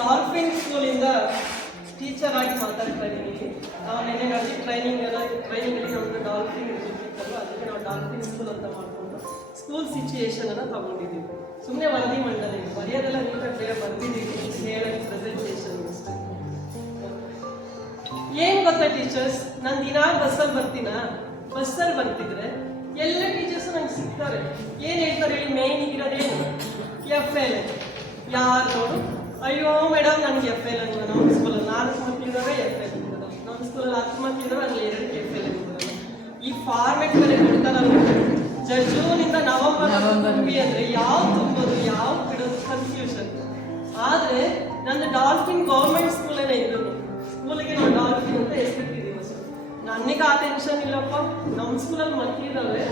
Dolphin ಸ್ಕೂಲಿಂದ teacher ಆಗಿ ಮಾತಾಡ್ತಾ ಇದ್ದೀನಿ. ನಾವು ನೆನ್ನೆ ನಡೆಸಿ ಟ್ರೈನಿಂಗಲ್ಲಿ ನಮ್ಮದು ಡಾಲ್ಫಿನ್ ಇರ್ತಿತ್ತಲ್ಲ, ಅದಕ್ಕೆ ನಾವು ಡಾಲ್ಫಿನ್ ಸ್ಕೂಲ್ ಅಂತ ಮಾಡಿಕೊಂಡು ಸ್ಕೂಲ್ ಸಿಚುಯೇಷನನ್ನು ತಗೊಂಡಿದ್ದೀವಿ. ಸುಮ್ಮನೆ ವರದಿ ಮಂಡಲ ಇದು ಬರೆಯೋದೆಲ್ಲ ನೀಟಾಗಿ ಬೇರೆ ಬರ್ತಿದ್ದೀವಿ, ಹೇಳೋಕ್ಕೆ ಪ್ರೆಸೆಂಟೇಷನ್ ಅಷ್ಟೇ. ಏನು ಗೊತ್ತಾ ಟೀಚರ್ಸ್, ನಾನು ದಿನಾ ಬಸ್ಸಲ್ಲಿ ಬಸ್ಸಲ್ಲಿ ಬರ್ತಿದ್ರೆ ಎಲ್ಲ ಟೀಚರ್ಸು ನಂಗೆ ಸಿಗ್ತಾರೆ. ಏನು ಹೇಳ್ತಾರೆ ಹೇಳಿ, ಮೇನ್ ಇರೋದೇನು FL. ಯಾರು ನೋಡು, ಅಯ್ಯೋ ಮೇಡಮ್ ನನಗೆ FL ಅನ್ವ. ನಮ್ಮ ಸ್ಕೂಲಲ್ಲಿ 4 ಮಕ್ಕಳಿದ್ದಾವೆ FL ಇರೋದು, ನಮ್ಮ ಸ್ಕೂಲಲ್ಲಿ 10 ಮಕ್ಕಳಿದ್ದಾವೆ ಅಲ್ಲಿ 2 FL ಇರೋದು. ಈ ಫಾರ್ಮೆಟ್ ಮೇಲೆ ಕೊಡ್ತಾರಲ್ಲ, ಜೂನಿಂದ ನವೆಂಬರ್ ಅಂದರೆ ಯಾವ ತುಂಬೋದು ಯಾವ ಬಿಡೋದು ಕನ್ಫ್ಯೂಷನ್. ಆದರೆ ನನ್ನ ಡಾಲ್ಫಿನ್ ಗೌರ್ಮೆಂಟ್ ಸ್ಕೂಲೇ ಇದ್ರು, ಸ್ಕೂಲಿಗೆ ನಾವು ಡಾಲ್ಫಿನ್ ಅಂತ ಹೆಸರಿಟ್ಟಿದ್ದೀವಿ ಅಷ್ಟೇ. ನನಗೆ ಆ ಟೆನ್ಷನ್ ಇಲ್ಲಪ್ಪ. ನಮ್ಮ ಸ್ಕೂಲಲ್ಲಿ ಮಕ್ಕಳಿದ್ದಾವೆ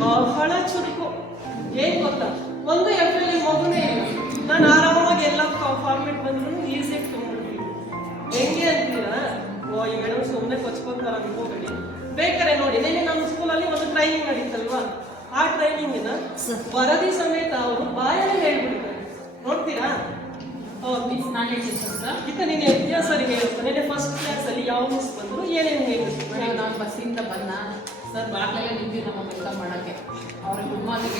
ಬಹಳ ಚುರುಕು. ಏನು ಗೊತ್ತಾ, ಒಂದು FL ಮಗುನೇ ಇಲ್ಲ. ನಾನು ಆರಾಮಾಗಿ ಎಲ್ಲ ಫಾರ್ಮೆಟ್ ಬಂದ್ರು ಈಸಿಯಾಗಿ ತೊಗೊಂಡ್ಬಿಡ್ತೀನಿ. ಹೆಂಗೆ ಅಂತೀರಾ, ಓ ಈ ಮೇಡಮ್ ಸುಮ್ಮನೆ ಕೊಚ್ಕೊತಾರ ಅನ್ಕೋಬೇಡಿ. ಬೇಕಾರೆ ನೋಡಿ, ನೆನ್ನೆ ನಮ್ಮ ಸ್ಕೂಲಲ್ಲಿ ಒಂದು ಟ್ರೈನಿಂಗ್ ನಡೀತಲ್ವಾ, ಆ ಟ್ರೈನಿಂಗಿನ ವರದಿ ಸಮೇತ ಅವರು ಬಾಯಲ್ಲಿ ಹೇಳ್ಬಿಡ್ತಾರೆ. ನೋಡ್ತೀರಾ? ಇತ್ತ ನೀನು ಇತಿಹಾಸರಿಗೆ ಹೇಳ್ತಾರೆ. ನೆನ್ನೆ ಫಸ್ಟ್ ಕ್ಲಾಸಲ್ಲಿ ಯಾವ ಮಿಸ್ ಬಂದರು, ಏನೇನು ಹೇಳಿದ್ರು? ನಾವು ಬಸ್ಸಿಂದ ಬಂದ ಸರ್ ಬಾಟ್ಲಲ್ಲೇ ನಿಂತು ನಮ್ಮ ವೆಲ್ಕಮ್ ಮಾಡೋಕ್ಕೆ ಅವ್ರಿಗೆ ಗುಡ್ ಮಾರ್ನಿಂಗ್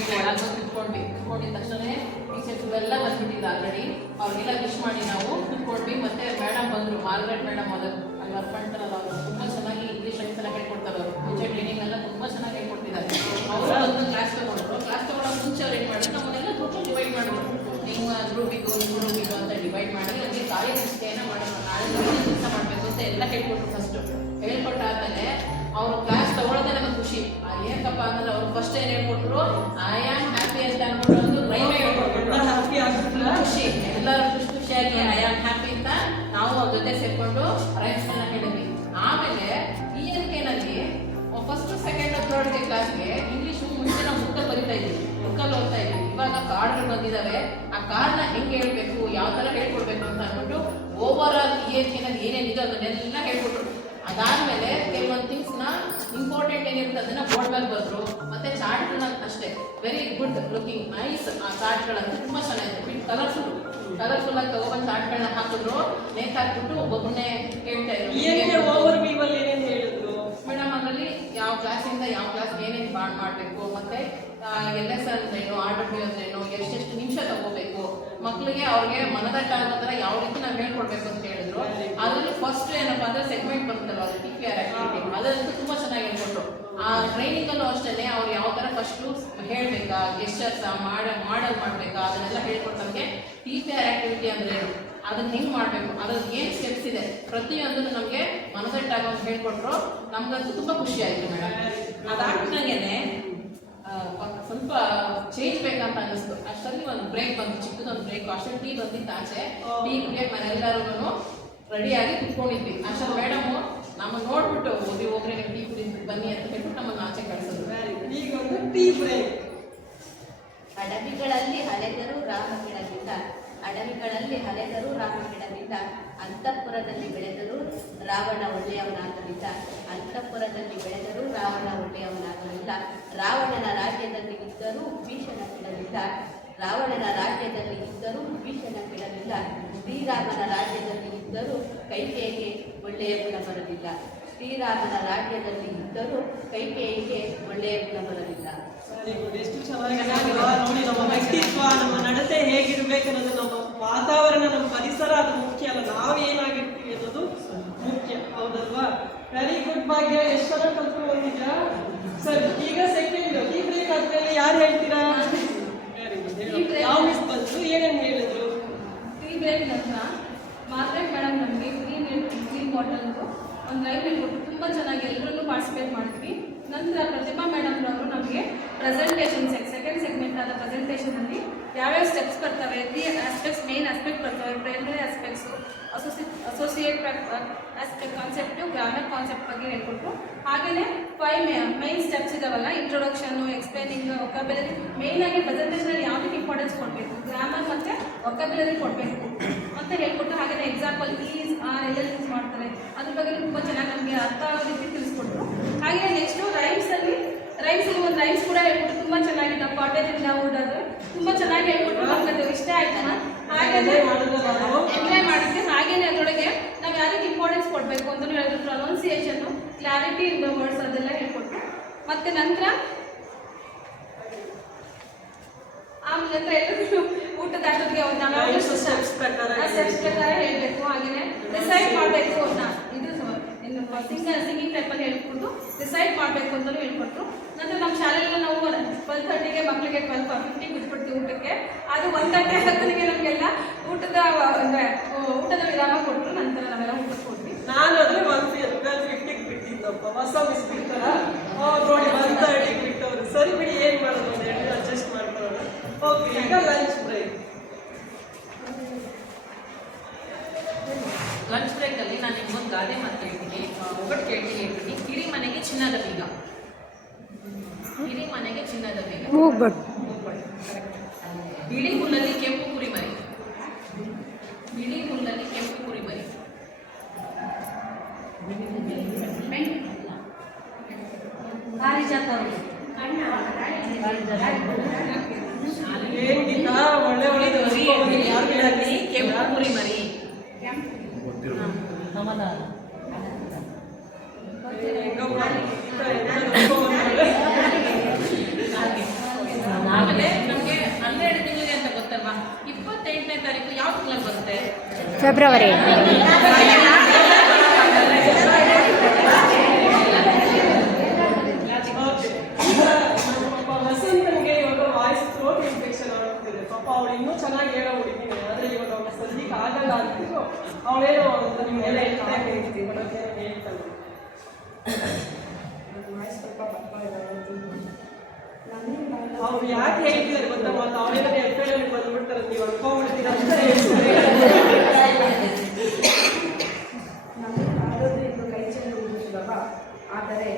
ಒಳಗೆ ಕುತ್ಕೊಂಡಿದ್ದ ತಕ್ಷಣ ಟೀಚರ್ಸ್ ಇವೆಲ್ಲ ಬಂದ್ಬಿಟ್ಟಿದ್ದು ಆಲ್ರೆಡಿ. ಅವ್ರಿಗೆಲ್ಲ ವಿಶ್ ಮಾಡಿ ನಾವು ಕುತ್ಕೊಂಡ್ವಿ. ಮತ್ತೆ ಮೇಡಮ್ ಬಂದರು, ಮಾರ್ಗ್ರೆಟ್ ಮೇಡಮ್ ಅವರು ಅಲ್ಲಿ ವರ್ಕ್ ಮಾಡ್ತಾರಲ್ಲ, ಅವರು ತುಂಬ ಚೆನ್ನಾಗಿ ಇಂಗ್ಲೀಷ್ ಎಲ್ಲ ಹೇಳ್ಕೊಡ್ತಾರೆ. ಅವರು ಮುಂಚೆ ಟ್ರೈನಿಂಗ್ ಎಲ್ಲ ತುಂಬ ಚೆನ್ನಾಗಿ ಹೇಳ್ಕೊಡ್ತಿದ್ದಾರೆ. ಅವರು ಒಂದು ಕ್ಲಾಸ್ ತಗೊಂಡ್ರು. ಕ್ಲಾಸ್ ತಗೊಳ್ಳೋಕೆ ಮುಂಚೆ ಅವ್ರು ಏನು ಮಾಡಿದ್ರು, ನಮ್ಮನ್ನೆಲ್ಲ ಗ್ರೂಪ್ ಡಿವೈಡ್ ಮಾಡಿದ್ರು. ನಿಮ್ಮ ಗ್ರೂಪಿಗೂ ಅಂತ ಡಿವೈಡ್ ಮಾಡಿ ಅದಕ್ಕೆ ಕಾರ್ಯನಿಷ್ಠೆಯನ್ನು ಮಾಡೋಣ, ನಾಳೆ ಕೆಲಸ ಮಾಡಬೇಕು ಅಂತ ಎಲ್ಲ ಹೇಳ್ಕೊಟ್ರು. ಫಸ್ಟು ಹೇಳ್ಕೊಟ್ಟಾದ್ಮೇಲೆ ಅವರು ಕ್ಲಾಸ್ ತಗೊಳ್ಳೋದೇ ನಮಗೆ ಖುಷಿ. ಏನಕ್ಕಪ್ಪ ಅಂದ್ರೆ ಅವ್ರು ಫಸ್ಟ್ ಏನು ಹೇಳ್ಕೊಟ್ರು, ಐ ಆಮ್ ಹ್ಯಾಪಿ ಅಂತ ಅಂದ್ಬಿಟ್ಟು ಒಂದು ರೈಮ್ ಹೇಳ್ಕೊಟ್ರು. ಖುಷಿ, ಎಲ್ಲರೂ ಖುಷಿಯಾಗಿ ಐ ಆಮ್ ಹ್ಯಾಪಿ ಅಂತ ನಾವು ಅವ್ರ ಜೊತೆ ಸೇರ್ಕೊಂಡು ರೈಮ್ಸ್ಗಳನ್ನ ಹೇಳಿದ್ವಿ. ಆಮೇಲೆ ELK-ನಲ್ಲಿ ಫಸ್ಟ್ ಸೆಕೆಂಡ್ ಥರ್ಡ್ ಕ್ಲಾಸ್ಗೆ ಇಂಗ್ಲೀಷು ಮುಂಚೆ ನಾವು ಬುಕ್ಕಲ್ಲಿ ಬರಿತಾ ಇದ್ವಿ, ಬುಕ್ಕಲ್ಲಿ ಓದ್ತಾ ಇದ್ವಿ. ಇವಾಗ ಕಾರ್ಡ್ಗಳು ಬಂದಿದ್ದಾವೆ, ಆ ಕಾರ್ಡ್ನ ಹೆಂಗೆ ಹೇಳ್ಬೇಕು, ಯಾವ ಥರ ಹೇಳ್ಕೊಡ್ಬೇಕು ಅಂತ ಅಂದ್ಬಿಟ್ಟು ಓವರ್ ಆಲ್ ELK-ನಲ್ಲಿ ಏನೇನಿದೆ ಅದನ್ನೆಲ್ಲ ಹೇಳ್ಕೊಟ್ರು. ಅದಾದಮೇಲೆ ಕೆಲವೊಂದು ಥಿಂಗ್ಸ್ನ ಇಂಪಾರ್ಟೆಂಟ್ ಏನಿರುತ್ತೆ ಅದನ್ನು ಬೋರ್ಡ್ ಮೇಲೆ ಬರೆದ್ರು. ಮತ್ತು ಚಾರ್ಟ್ಗಳನ್ನ ಅಷ್ಟೇ ವೆರಿ ಗುಡ್ ಲುಕಿಂಗ್ ನೈಸ್. ಆ ಚಾರ್ಟ್ಗಳಂತೂ ತುಂಬ ಚೆನ್ನಾಗಿದೆ, ಕಲರ್ಫುಲ್ಲಾಗಿ ತಗೊಬಂದು ಚಾರ್ಟ್ಗಳನ್ನ ಹಾಕಿದ್ರು. ನೇತಾಕ್ಬಿಟ್ಟು ಒಬ್ಬೊಬ್ಬನೇ ಹೇಳ್ತಾ ಇದ್ರು. ಓವರ್ ವ್ಯೂವಲ್ಲಿ ಏನೇನು ಹೇಳಿದ್ರು ಮೇಡಮ್, ಅದರಲ್ಲಿ ಯಾವ ಕ್ಲಾಸಿಂದ ಯಾವ ಕ್ಲಾಸ್ಗೆ ಏನೇನು ಮಾಡಬೇಕು, ಮತ್ತು LS ಅಂದ್ರೇನು, RW ಅಂದ್ರೇನು, ಎಷ್ಟೆಷ್ಟು ನಿಮಿಷ ತಗೋಬೇಕು, ಮಕ್ಕಳಿಗೆ ಅವ್ರಿಗೆ ಮನದಟ್ಟ ಆಗೋ ಥರ ಯಾವ ರೀತಿ ನಾವು ಹೇಳ್ಕೊಡ್ಬೇಕು ಅಂತ ಹೇಳಿದ್ರು. ಅದರಲ್ಲಿ ಫಸ್ಟ್ ಏನಪ್ಪ ಅಂದರೆ ಸೆಗ್ಮೆಂಟ್ ಬರುತ್ತಲ್ಲ, ಅದು TPR ಆಕ್ಟಿವಿಟಿ, ಅದಂತೂ ತುಂಬ ಚೆನ್ನಾಗಿ ಹೇಳ್ಕೊಟ್ರು. ಆ ಟ್ರೈನಿಂಗಲ್ಲೂ ಅಷ್ಟೇ ಅವ್ರು ಯಾವ ಥರ ಫಸ್ಟು ಹೇಳಬೇಕಾ, ಗೆಸ್ಟರ್ಸ್ ಮಾಡಲ್ ಮಾಡಬೇಕಾ, ಅದನ್ನೆಲ್ಲ ಹೇಳ್ಕೊಟ್ಟಂಗೆ TPR ಆಕ್ಟಿವಿಟಿ ಅಂದರೆ ಅದನ್ನ ಹೆಂಗೆ ಮಾಡಬೇಕು, ಅದ್ರಲ್ಲಿ ಏನು ಸ್ಟೆಪ್ಸ್ ಇದೆ ಪ್ರತಿಯೊಂದೂ ನಮಗೆ ಮನದಟ್ಟಾಗ ಹೇಳ್ಕೊಟ್ರು. ನಮ್ಗಂತೂ ತುಂಬ ಖುಷಿ ಆಯಿತು ಮೇಡಮ್. ಅದಾಗ್ತಂಗೆ ಸ್ವಲ್ಪ ಚೇಂಜ್ ಬೇಕಂತ ಅನ್ನಿಸ್ತು. ಅಷ್ಟರಲ್ಲಿ ಒಂದು ಬ್ರೇಕ್ ಬಂತು, ಚಿಕ್ಕದೊಂದು ಬ್ರೇಕ್. ಅಷ್ಟೇ ಟೀ ಬಂದಿತ್ತು ಆಚೆ. ಟೀ ಕುಡಿಯೋಕೆ ಮನೆಲ್ಲರೂ ರೆಡಿಯಾಗಿ ಕುತ್ಕೊಂಡಿದ್ವಿ. ಅಷ್ಟೊಂದು ಮೇಡಮು ನಮ್ಮನ್ನು ನೋಡ್ಬಿಟ್ಟು ಹೋಗ್ರಿ ನೀವು ಟೀ ಕುಡಿದ್ಬಿಟ್ಟು ಬನ್ನಿ ಅಂತ ಹೇಳ್ಬಿಟ್ಟು ನಮ್ಮನ್ನು ಆಚೆ ಕಳಿಸಿದ್ರು. ಈಗ ಒಂದು ಟೀ ಬ್ರೇಕ್. ಅಡವಿಗಳಲ್ಲಿ ಅಲೆದರು ರಾಮಗಿಡದಿಂದ, ಅಡವಿಗಳಲ್ಲಿ ಅಲೆದರು ರಾಮಗಿಡದಿಂದ, ಅಂತಃಪುರದಲ್ಲಿ ಬೆಳೆದರು ರಾವಣ ಒಳ್ಳೆಯವನಾಗಲಿಲ್ಲ, ಅಂತಃಪುರದಲ್ಲಿ ಬೆಳೆದರೂ ರಾವಣ ಒಳ್ಳೆಯವನಾಗಲಿಲ್ಲ. ರಾವಣನ ರಾಜ್ಯದಲ್ಲಿ ಇದ್ದರೂ ಭೀಷಣ ಕೆಡಲಿಲ್ಲ, ರಾವಣನ ರಾಜ್ಯದಲ್ಲಿ ಇದ್ದರೂ ಭೀಷಣ ಕೆಡಲಿಲ್ಲ. ಶ್ರೀರಾಮನ ರಾಜ್ಯದಲ್ಲಿ ಇದ್ದರೂ ಕೈಕೇಯಿಗೆ ಒಳ್ಳೆಯ ಗುಣ ಬರಲಿಲ್ಲ, ಶ್ರೀರಾಮನ ರಾಜ್ಯದಲ್ಲಿ ಇದ್ದರೂ ಕೈಕೇಯಿಗೆ ಒಳ್ಳೆಯ ಗುಣ ಬರಲಿಲ್ಲ. ಎಷ್ಟು ಚೆನ್ನಾಗಿ ನೋಡಿ, ನಮ್ಮ ವ್ಯಕ್ತಿತ್ವ, ನಮ್ಮ ನಡತೆ ಹೇಗಿರ್ಬೇಕು ಅನ್ನೋದು, ನಮ್ಮ ವಾತಾವರಣ, ನಮ್ಮ ಪರಿಸರ ಅದು ಮುಖ್ಯ ಅಲ್ಲ, ನಾವು ಏನಾಗಿರ್ತೀವಿ ಅನ್ನೋದು ಮುಖ್ಯ, ಹೌದಲ್ವಾ? ವೆರಿ ಗುಡ್ ಭಾಗ್ಯ, ಎಷ್ಟು ಚೆನ್ನಾಗಿ ಕಲ್ತ್ಕೊಂಡು ಬಂದಿದ್ರಾ ಸರ್. ಈಗ ಸೆಕೆಂಡ್ ಟೀ ಬ್ರೇಕ್ ಆದ್ಮೇಲೆ ಯಾರು ಹೇಳ್ತೀರಾ? ಯಾವ ಮಿಸ್ ಬಂದ್ರು, ಏನೇನು ಹೇಳಿದ್ರು? ಟೀ ಬ್ರೇಕ್ ನಂತರ ಮಾರ್ಗ್ರೆಟ್ ಮೇಡಮ್ ನಮಗೆ ಗ್ರೀನ್ ಬಾಟಲ್ದು ಒಂದು ಲೈವ್ ಹೇಳ್ಕೊಟ್ಟು ತುಂಬ ಚೆನ್ನಾಗಿ ಎಲ್ಲರನ್ನೂ ಪಾರ್ಟಿಸಿಪೇಟ್ ಮಾಡಿದ್ವಿ. ನಂತರ ಪ್ರತಿಭಾ ಮೇಡಮ್ರವರು ನಮಗೆ ಪ್ರೆಸೆಂಟೇಷನ್ ಸೆಕೆಂಡ್ ಸೆಗ್ಮೆಂಟ್ ಆದ ಪ್ರೆಸೆಂಟೇಷನಲ್ಲಿ ಯಾವ್ಯಾವ ಸ್ಟೆಪ್ಸ್ ಬರ್ತವೆ, 3 ಆಸ್ಪೆಕ್ಟ್ಸ್, ಮೇನ್ ಆಸ್ಪೆಕ್ಟ್ ಬರ್ತವೆ, primary aspects, associate aspect concept, grammar concept ಬಗ್ಗೆ ಹೇಳ್ಕೊಟ್ರು. ಹಾಗೆಯೇ 5 ಮೈನ್ ಸ್ಟೆಪ್ಸ್ ಇದಾವಲ್ಲ, ಇಂಟ್ರೊಡಕ್ಷನು, ಎಕ್ಸ್ಪ್ಲೇನಿಂಗ್, ವೊಕ್ಯಾಬ್ಯುಲರಿ. ಮೇಯ್ನಾಗಿ ಪ್ರೆಸೆಂಟೇಷನಲ್ಲಿ ಯಾವುದಕ್ಕೆ ಇಂಪಾರ್ಟೆನ್ಸ್ ಕೊಡಬೇಕು, ಗ್ರಾಮರ್ ಮತ್ತು ವೊಕ್ಯಾಬ್ಯುಲರಿ ಕೊಡಬೇಕು ಅಂತ ಹೇಳ್ಕೊಟ್ಟು, ಹಾಗೆಯೇ ಎಕ್ಸಾಂಪಲ್ ಈಸ್, ಆರ್ ಎಲ್ಲ ಯೂಸ್ ಮಾಡ್ತಾರೆ, ಅದ್ರ ಬಗ್ಗೆ ತುಂಬ ಚೆನ್ನಾಗಿ ನಮಗೆ ಅರ್ಥ ಆಗೋ ರೀತಿ ತಿಳಿಸ್ಕೊಟ್ರು. ಹಾಗೆಯೇ ನೆಕ್ಸ್ಟು ರೈಮ್ಸಲ್ಲಿ ಒಂದು ರೈಮ್ಸ್ ಕೂಡ ಹೇಳ್ಕೊಟ್ಟು ತುಂಬ ಚೆನ್ನಾಗಿದೆ. ಕಾಟೇಜಿಂದ ಊಡೋದು ತುಂಬ ಚೆನ್ನಾಗಿ ಹೇಳ್ಕೊಟ್ರು, ನಮ್ಗೆ ಅದು ಇಷ್ಟ ಆಯ್ತಲ್ಲ. ಹಾಗೆಯೇ enjoy clarity in the words ಅದೆಲ್ಲ ಹೇಳ್ಕೊಟ್ರು. ಮತ್ತು ನಂತರ ಆಮೇಲೆ ಎಲ್ಲರೂ ಊಟದ ಅಷ್ಟೊತ್ತಿಗೆ ಸ್ಟೆಪ್ಸ್ ಪ್ರಕಾರ ಹೇಳಬೇಕು. ಹಾಗೆಯೇ ಡಿಸೈಡ್ ಮಾಡಬೇಕು ಅಂತ ಇದು ಸಿಂಗಿಂಗ್ ಟೈಪಲ್ಲಿ ಹೇಳ್ಕೊಂಡು ಡಿಸೈಡ್ ಮಾಡಬೇಕು ಅಂತಲೂ ಹೇಳ್ಕೊಟ್ರು. ನಂತರ ನಮ್ಮ ಶಾಲೆಯಲ್ಲ ನಾವು 12:30ಗೆ ಮಕ್ಕಳಿಗೆ 12:50 ಬಿಟ್ಬಿಡ್ತೀವಿ ಊಟಕ್ಕೆ. ಅದು 1:30 ಹತ್ತನಿಗೆ ನಮಗೆಲ್ಲ ಊಟದ ವಿರಾಮ ಕೊಟ್ಟರು. ನಂತರ ನಾವೆಲ್ಲ ಊಟಕ್ಕೆ ಹೋದ್ವಿ. ನಾನು ಅಂದರೆ 12:50 ಬಿಟ್ಟಿದ್ದಪ್ಪ, ಹೊಸ ಮಿಸ್ ಬಿಡ್ತಾರ ನೋಡಿ 1:30 ಬಿಟ್ಟವರು. ಸರಿ ಬಿಡಿ, ಏನು ಮಾಡೋದು ಅಂತ ಹೇಳಿ ಅಡ್ಜಸ್ಟ್ ಮಾಡ್ಕೊಳ್ಳೋಣ. ಓಕೆ, ಈಗ ಲಂಚ್ ಬ್ರೇಕ್. ಲಂಚ್ ಬ್ರೇಕಲ್ಲಿ ನಾನು ನಿಮ್ಗೊಂದು ಗಾದೆ ಮಾತು ಹೇಳ್ತೀನಿ, ಒಗಟ್ಟು ಹೇಳ್ತೀನಿ. ಕಿರಿ ಮನೆಗೆ ಚಿನ್ನದ ಬೀಗ, ಕಿರಿ ಮನೆಗೆ ಚಿನ್ನದ ಬೀಗ. ಬಿಳಿ ಹುಲ್ಲಲ್ಲಿ ಕೆಂಪು ಕುರಿಮರಿ, ಬಿಳಿ ಹುಲ್ಲಲ್ಲಿ ಕೆಂಪು ಕುರಿಮರಿ. ಏನ್ ಗೀತಾ ಒಳ್ಳೆ ಒಳ್ಳೆದು ಕೆಂಪು ಕುರಿಮರಿ. ಆಮೇಲೆ ನಮಗೆ 12 ತಿಂಗಳಿಗೆ ಅಂತ ಗೊತ್ತಲ್ವಾ, 28ನೇ ತಾರೀಕು ಯಾವ ತಿಂಗಳಲ್ಲಿ ಬರುತ್ತೆ? ಫೆಬ್ರವರಿ. ವಸಂತನಿಗೆ ಇವಾಗ ವಾಯ್ಸ್ ಥ್ರೋಟ್ ಇನ್ಫೆಕ್ಷನ್ ಆಗ್ತಿದೆ. ಪಾಪ ಅವಳು ಇನ್ನೂ ಚೆನ್ನಾಗಿ ಹೇಳೋ ಹುಡುಗಿನೇ, ಆದರೆ ಇವಾಗ ಅವಳು ಸದ್ಯಕ್ಕೆ ಆಗಲ್ಲ ಅಂತಿದ್ದು ಅವಳೇನೋ ಅಂತ ನಿಮಗೆಲ್ಲ ಹೇಳ್ತಾನೆ ಹೇಳ್ತೀನಿ. ಹೇಳ್ತಾನೆ ಅವ್ರು ಯಾಕೆ ಹೇಳ್ತಿದ್ದಾರೆ ಗೊತ್ತಾ, ಮತ್ತೆ ಅವಳೇನೋ ಎಫ್ಐಆರ್ ಬಂದ್ಬಿಡ್ತಾರೆ, ನೀವು ಅನ್ಕೊಂಡ್ಬಿಡ್ತೀರ ಅಂತ ಹೇಳ್ತಾರೆ. ಆರೋಗ್ಯದಿಂದ ಕೈ ಚೆಲ್ಲುವುದು ಸುಲಭ, ಆದರೆ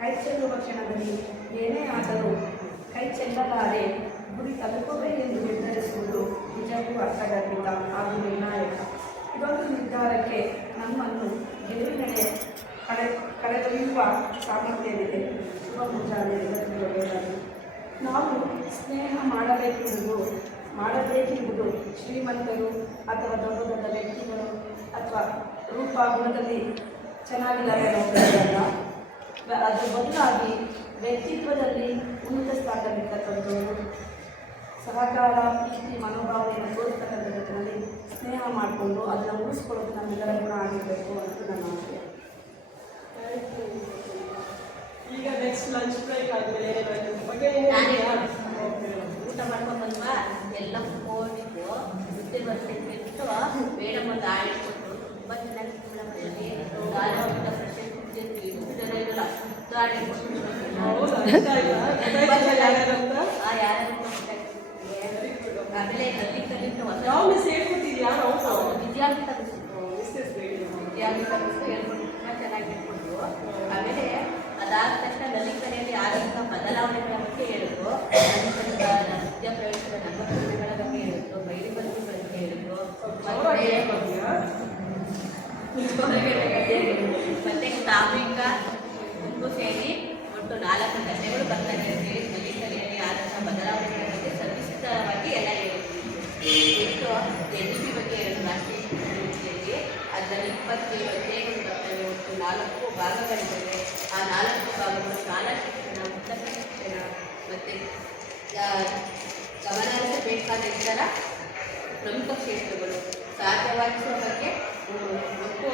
ಕೈ ಚೆಲ್ಲುವ ಕ್ಷಣದಲ್ಲಿ ಏನೇ ಆದರೂ ಕೈ ಚೆಲ್ಲಲಾರೆ ಗುರಿ ತಲುಪುವೆ ಎಂದು ನಿರ್ಧರಿಸುವುದು ನಿಜಕ್ಕೂ ಅರ್ಥಗರ್ಭಿತ ಹಾಗೂ ನಿರ್ಣಾಯಕ. ಇದೊಂದು ನಿರ್ಧಾರಕ್ಕೆ ನಮ್ಮನ್ನು ಗೆಲುವಿನೆಡೆ ಕರೆದೊಯ್ಯುವ ಸಾಮರ್ಥ್ಯವಿದೆ. ಶುಭ ಮುಂಜಾನೆ ಎಲ್ಲರಿಗೂ ಒಳ್ಳೆಯದಾಗಿ. ನಾವು ಸ್ನೇಹ ಮಾಡಬೇಕೆಂಬುದು ಶ್ರೀಮಂತರು ಅಥವಾ ದೊಡ್ಡ ದೊಡ್ಡ ವ್ಯಕ್ತಿಗಳು ಅಥವಾ ರೂಪ ಗುಣದಲ್ಲಿ ಚೆನ್ನಾಗಿದ್ದಾರೆ ಅನ್ನೋದಲ್ಲ, ಅದರ ಬದಲಾಗಿ ವ್ಯಕ್ತಿತ್ವದಲ್ಲಿ ಉನ್ನತ ಸ್ಥಾನದಲ್ಲಿರ್ತಕ್ಕಂಥವರು ಸಹಕಾರ, ಪ್ರೀತಿ, ಮನೋಭಾವನೆಯನ್ನು ತೋರಿಸ್ತಕ್ಕಂಥ ಜೊತೆಯಲ್ಲಿ ಸ್ನೇಹ ಮಾಡಿಕೊಂಡು ಅದನ್ನು ಉಳಿಸ್ಕೊಳ್ಳೋದು ನಮ್ಮೆಲ್ಲರ ಗುಣ ಆಗಿರಬೇಕು ಅಂತ ನನ್ನ ಆಸೆ. ಈಗ ನೆಕ್ಸ್ಟ್ ಲಂಚ್ ಬ್ರೇಕ್ ಆದಮೇಲೆ ಊಟ ಮಾಡ್ಕೊಂಡು ಬಂದ್ವಾ, ಎಲ್ಲ ಕುತ್ಕೊಂಡಿದ್ದು ಮುದ್ದೆ ಬರ್ತಿಟ್ಟು ಮೇಡಮ್ ಒಂದು ಆಡಿಕೊಟ್ಟು ತುಂಬ ಚೆನ್ನಾಗಿತ್ತು ಮೇಡಮ್. ಗಾಳಿ ಫ್ರೆಶ್ ಕುಡಿದಿದ್ವಿ, ಜನ ಇರಲ್ಲ ಆಡಿಕೊಟ್ಟು ಆಮೇಲೆ ಕಲಿತು ಯಾವ ಮಿಸ್ ಹೇಳ್ಕೊಟ್ಟಿದ್ಯಾ? ವಿದ್ಯಾರ್ಥಿ ಹೇಳ್ಕೊಂಡು ತುಂಬ ಚೆನ್ನಾಗಿ ಹೇಳ್ಕೊಂಡು, ಆಮೇಲೆ ಅದಾದ ತಕ್ಷಣ ಲಲಿತನೆಯಲ್ಲಿ ಆದಂಥ ಬದಲಾವಣೆಗಳ ಬಗ್ಗೆ ಹೇಳಿದ್ರು, ವಿದ್ಯಾಪ್ರವೇಶದ ನಮ್ಮಗಳ ಬಗ್ಗೆ ಹೇಳಿದ್ರು, ಬೈಲಿಬಂಧು ಬಗ್ಗೆ ಹೇಳಿದ್ರು, ಮತ್ತೆ ಸಾಮೂಹಿಕ ಗುಂಪು ಸೇರಿ ಒಟ್ಟು 4 ಕಥೆಗಳು ಬರ್ತಾರೆ ಅಂತ ಹೇಳಿ ಲಲಿತನೆಯಲ್ಲಿ ಆದಂಥ ಬದಲಾವಣೆಗಳ ಬಗ್ಗೆ ಸವಿಸ್ತರವಾಗಿ ಎಲ್ಲ ಹೇಳಿದ್ರು. ಎಷ್ಟು NP ಬಗ್ಗೆ ಹೇಳಿದ್ರು, ರಾಷ್ಟ್ರೀಯ ಶಿಕ್ಷಣ ಅದರಲ್ಲಿ 27 ಅಧ್ಯಾಯಗಳು ಬರ್ತವೆ. ಒಟ್ಟು 4 ಭಾಗಗಳಿವೆ. ಆ 4 ಭಾಗಗಳು ಶಾಲಾ ಶಿಕ್ಷಣ, ಉನ್ನತ ಶಿಕ್ಷಣ ಮತ್ತು ಗಮನಿಸಬೇಕಾದ ಇತರ ಪ್ರಮುಖ ಕ್ಷೇತ್ರಗಳು, ಸಾಧ್ಯವಾಗಿಸುವ ಬಗ್ಗೆ ಒಟ್ಟು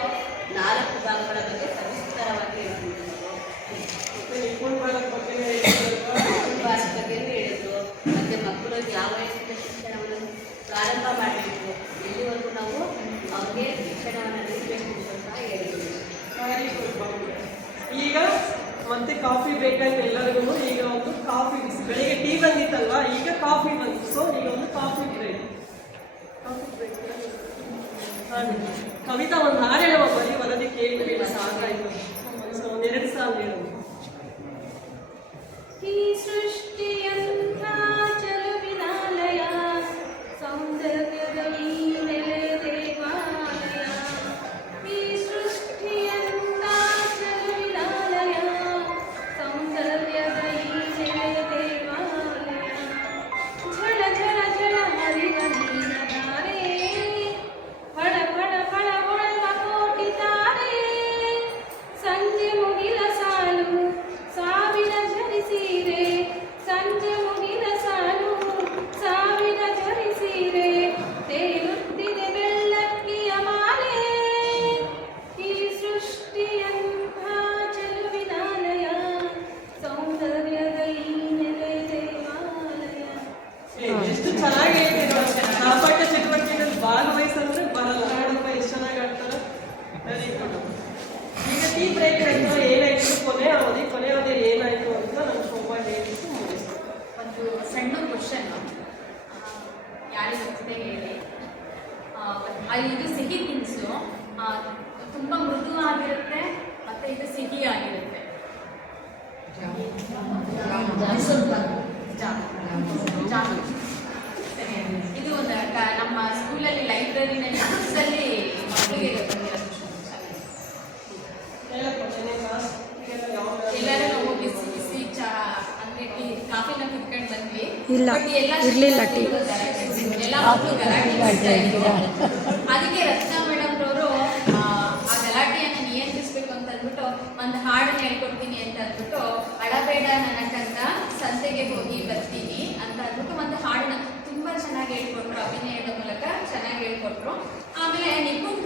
4 ಭಾಗಗಳ ಬಗ್ಗೆ ಸವಿಸ್ತರವಾಗಿ ಹೇಳ್ತಿದ್ರು. ಭಾರತ ಬಗ್ಗೆಯೂ ಹೇಳಿದ್ರು. ಮತ್ತು ಮಕ್ಕಳು ಯಾವ ವಯಸ್ಸಿನ ಶಿಕ್ಷಣವನ್ನು ಪ್ರಾರಂಭ ಮಾಡಬೇಕು, ಎಲ್ಲಿವರೆಗೂ ನಾವು ಅವ್ರಿಗೆ ಶಿಕ್ಷಣವನ್ನು ನೀಡಬೇಕು ಅಂತ ಸಹ ಹೇಳಿದ್ರು. ಈಗ ಮತ್ತೆ ಕಾಫಿ ಬೇಕಂತ ಎಲ್ಲರಿಗೂ. ಈಗ ಒಂದು ಕಾಫಿ ಬಿಸಿ, ಬೆಳಿಗ್ಗೆ ಟೀ ಬಂದಿತ್ತಲ್ವಾ, ಈಗ ಕಾಫಿ ಬಂತು. ಸೊ ಈಗ ಒಂದು ಕಾಫಿ ಬ್ರೇಕ್. ಕವಿತಾ ಒಂದು ಹಾಡು ಹೇಳುವ ಬರೀ ವರದಿ ಕೇಳಿ ಸಾಕಾಯ್ತು. ಸೊ 2 ಸಾಲ ಹೇಳುವ. ಈ ಸೃಷ್ಟಿಯಂಥ ಚೆಲುವಿನಾಲಯ, ಸೌಂದರ್ಯದ ಈ ನೆಲೆ ದೇವಾಲಯ. ಈ ಸೃಷ್ಟಿಯಂಥ ಚೆಲುವಿನಾಲಯ, ಸೌಂದರ್ಯದ ಈ ನೆಲೆ ದೇವಾಲಯ. ಝಳ ಝಳ ಝಳ ಹರಿವ ನೀರಧಾರೆ, ಫಳ ಫಳ ಫಳ ಹೊಳೆವ ಕೋಟಿ ತಾರೆ. ಸಂಜೆ ಮುಗಿಲ ತುಂಬ ಮೃದುವಾಗಿರುತ್ತೆ ಮತ್ತು ಇದು ಸಿಹಿಯಾಗಿರುತ್ತೆ. ಜಾಮೂನ್. ಸರಿ. ಇದು ನಮ್ಮ ಸ್ಕೂಲಲ್ಲಿ ಲೈಬ್ರರಿನಲ್ಲಿ ಬುಕ್ಸಲ್ಲಿ ಮಕ್ಕಳಿಗೆ ಎಲ್ಲರೂ ನಾವು ಬಿಸಿ ಬಿಸಿ ಚಹಾ ಅಂದರೆ ಕಾಫಿನ ಕುತ್ಕೊಂಡು ಬಂದ್ವಿ. ಇಲ್ಲ, ಬಟ್ ಎಲ್ಲ ಇರ್ಲಿಲ್ಲ ಟೀ. ಎಲ್ಲ ಮಕ್ಕಳು ಗಲಾಟೆ ಮಾಡ್ತಾ ಇದ್ರು. ಅದಕ್ಕೆ ರಚನಾ ಮೇಡಮ್ ರವರು ಆ ಗಲಾಟೆಯನ್ನು ನಿಯಂತ್ರಿಸ್ಬೇಕು ಅಂತ ಅಂದ್ಬಿಟ್ಟು ಒಂದು ಹಾಡನ್ನ ಹೇಳ್ಕೊಡ್ತೀನಿ ಅಂತ ಅಂದ್ಬಿಟ್ಟು ಅಳಬೇಡ ನನಕಂತ ಸಂತೆಗೆ ಹೋಗಿ ಬರ್ತೀನಿ ಅಂತ ಅಂದ್ಬಿಟ್ಟು ಒಂದು ಹಾಡನ್ನ ತುಂಬ ಚೆನ್ನಾಗಿ ಹೇಳ್ಕೊಟ್ರು. ಅಭಿನಯದ ಮೂಲಕ ಚೆನ್ನಾಗಿ ಹೇಳ್ಕೊಟ್ರು. ಆಮೇಲೆ ನಿಪುಣ್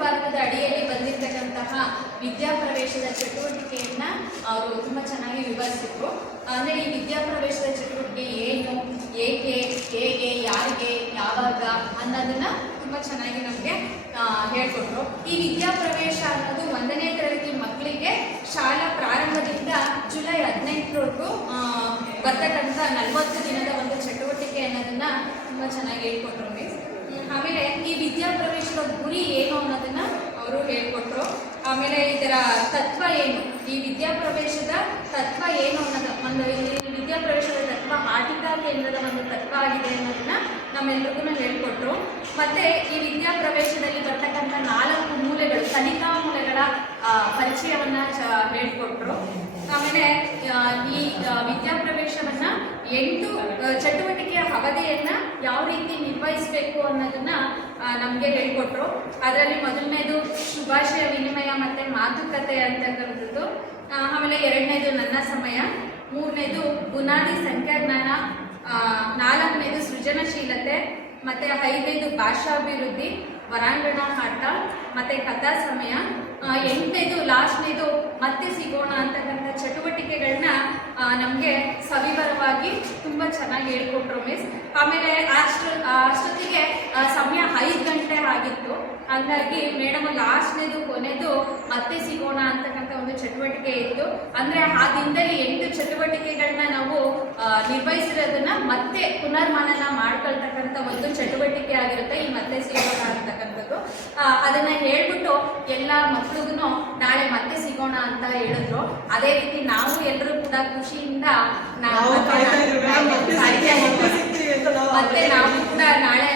ಭಾರತದ ಅಡಿಯಲ್ಲಿ ಬಂದಿರತಕ್ಕಂತಹ ವಿದ್ಯಾಪ್ರವೇಶದ ಚಟುವಟಿಕೆಯನ್ನ ಅವರು ತುಂಬ ಚೆನ್ನಾಗಿ ವಿವರಿಸಿದ್ರು. ಅಂದರೆ ಈ ವಿದ್ಯಾಪ್ರವೇಶದ ಚಟುವಟಿಕೆ ಏನು, ಏಕೆ, ಹೇಗೆ, ಯಾರಿಗೆ, ಯಾವಾಗ ಅನ್ನೋದನ್ನ ತುಂಬ ಚೆನ್ನಾಗಿ ನಮಗೆ ಹೇಳ್ಕೊಟ್ರು. ಈ ವಿದ್ಯಾಪ್ರವೇಶ ಅನ್ನೋದು 1ನೇ ತರಗತಿ ಮಕ್ಕಳಿಗೆ ಶಾಲಾ ಪ್ರಾರಂಭದಿಂದ ಜುಲೈ 18ರವರೆಗೂ ಬರ್ತಕ್ಕಂಥ 40 ದಿನದ ಒಂದು ಚಟುವಟಿಕೆ ಅನ್ನೋದನ್ನ ತುಂಬ ಚೆನ್ನಾಗಿ ಹೇಳ್ಕೊಟ್ರು ಮಿಸ್. ಆಮೇಲೆ ಈ ವಿದ್ಯಾಪ್ರವೇಶದ ಗುರಿ ಏನು ಅನ್ನೋದನ್ನ ಅವರು ಹೇಳ್ಕೊಟ್ರು. ಆಮೇಲೆ ಇದರ ತತ್ವ ಏನು, ಈ ವಿದ್ಯಾಪ್ರವೇಶದ ತತ್ವ ಏನು ಅನ್ನೋದು ಒಂದು ಈ ವಿದ್ಯಾಪ್ರವೇಶದ ತತ್ವ ಆಟಿಕಾ ಕೇಂದ್ರದ ಒಂದು ತತ್ವ ಆಗಿದೆ ಅನ್ನೋದನ್ನ ನಮ್ಮೆಲ್ರಿಗೂ ಹೇಳ್ಕೊಟ್ರು. ಮತ್ತೆ ಈ ವಿದ್ಯಾಪ್ರವೇಶದಲ್ಲಿ ಬರ್ತಕ್ಕಂಥ 4 ಮೂಲೆಗಳು, ಕಲಿಕಾ ಮೂಲೆಗಳ ಪರಿಚಯವನ್ನ ಹೇಳ್ಕೊಟ್ರು. ಆಮೇಲೆ ಈ ವಿದ್ಯಾಪ್ರವೇಶವನ್ನ 8 ಚಟುವಟಿಕೆಯ ಅವಧಿಯನ್ನ ಯಾವ ರೀತಿ ನಿರ್ವಹಿಸಬೇಕು ಅನ್ನೋದನ್ನ ನಮಗೆ ಹೇಳ್ಕೊಟ್ರು. ಅದರಲ್ಲಿ ಮೊದಲನೇದು ಶುಭಾಶಯ ವಿನಿಮಯ ಮತ್ತೆ ಮಾತುಕತೆ ಅಂತಕ್ಕಂಥದ್ದು. ಆಮೇಲೆ 2ನೇದು ನನ್ನ ಸಮಯ, 3ನೇದು ಬುನಾದಿ ಸಂಖ್ಯಾಜ್ಞಾನ, 4ನೇದು ಸೃಜನಶೀಲತೆ, ಮತ್ತೆ 5ನೇದು ಭಾಷಾಭಿವೃದ್ಧಿ, ವರಾಂಗಣ ಆಟ, ಮತ್ತೆ ಕಥಾ ಸಮಯ, 8ನೇದು ಲಾಸ್ಟ್ನೇದು ಮತ್ತೆ ಸಿಗೋಣ ಅಂತಕ್ಕಂಥ ಚಟುವಟಿಕೆಗಳನ್ನ ನಮಗೆ ಸವಿವರವಾಗಿ ತುಂಬ ಚೆನ್ನಾಗಿ ಹೇಳ್ಕೊಟ್ರು ಮಿಸ್. ಆಮೇಲೆ ಅಷ್ಟೊತ್ತಿಗೆ ಸಮಯ 5 ಗಂಟೆ ಆಗಿತ್ತು. ಹಾಗಾಗಿ ಮೇಡಮ್ ಲಾಸ್ಟ್ನೇದು ಕೊನೆದು ಮತ್ತೆ ಸಿಗೋಣ ಅಂತಕ್ಕಂಥ ಒಂದು ಚಟುವಟಿಕೆ ಇತ್ತು. ಅಂದರೆ ಆ ದಿನದಲ್ಲಿ 8 ಚಟುವಟಿಕೆಗಳನ್ನ ನಾವು ನಿರ್ವಹಿಸಿರೋದನ್ನ ಮತ್ತೆ ಪುನರ್ಮನನ ಮಾಡ್ಕೊಳ್ತಕ್ಕಂಥ ಒಂದು ಚಟುವಟಿಕೆ ಆಗಿರುತ್ತೆ ಈ ಮತ್ತೆ ಸಿಗೋಣ ಅಂತಕ್ಕಂಥದ್ದು. ಅದನ್ನ ಹೇಳ್ಬಿಟ್ಟು ಎಲ್ಲ ಮಕ್ಳಿಗೂ ನಾಳೆ ಮತ್ತೆ ಸಿಗೋಣ ಅಂತ ಹೇಳಿದ್ರು. ಅದೇ ರೀತಿ ನಾವು ಎಲ್ಲರೂ ಕೂಡ ಖುಷಿಯಿಂದ ಮತ್ತೆ ನಾವು ಕೂಡ ನಾಳೆ